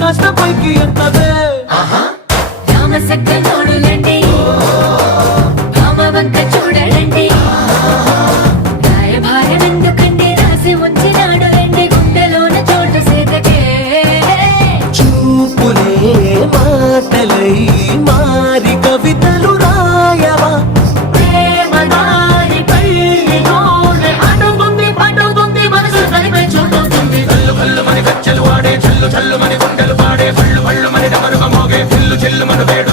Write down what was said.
కాస్త పైకి ఎత్తవే రామసక్కనోడులండి రామవంక చూడలండి రాయభారం ఎందుకండి రాసి ఉంచినాడు రండి గుండెలోన చోటు సేతకే చూపులే మాటలై మారి కవితలు రాయవా ప్రేమదారి పల్లిలోనే అడుగుంది మనసు తనిపై చూడుతుంది కల్లు కల్లు మని గజ్జలు వాడే చల్లు చల్లు మని గుండెలు పాడే పళ్ళు పళ్ళు మని డమరుగ మోగే చిల్లు చిల్లు మన వేడు